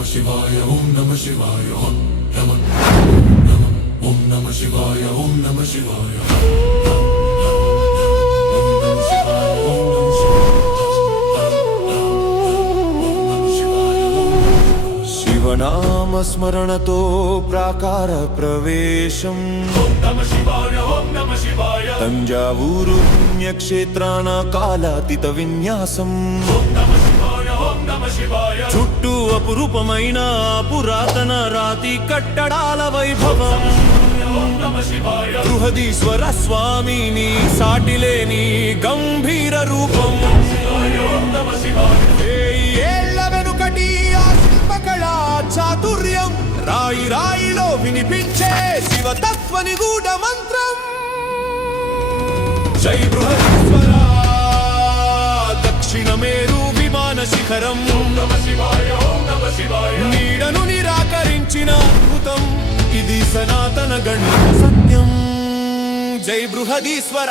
Namah Shivaya, Om Namah Shivaya, Om Namah Om Namah Shivaya, Om Namah Shivaya. శివనామ స్మరణతో ప్రాకార ప్రవేశం. ఓం నమః శివాయ, ఓం నమః శివాయ. తంజావూరు పుణ్యక్షేత్రాన కాలాతీత విన్యాసం. ఓం నమః శివాయ, ఓం నమః శివాయ. చుట్టూ అపురూపమైన పురాతన రాతి కట్టడాల వైభవం. ఓం నమః శివాయ. బృహదీశ్వర స్వామిని సాటిలేని గంభీర రూపం. ఓం నమః శివాయ. ఏళ్ల వెనుకటి కళా చాతుర్యం రాయి రాయిలో వినిపించే శివతత్వ నిగూఢ మంత్రం. జై బృహదీశ్వర దక్షిణ మేరు విమాన శిఖరం. నీడను నిరాకరించిన అద్భుతం ఇది సనాతన గణిత సత్యం. జై బృహదీశ్వర.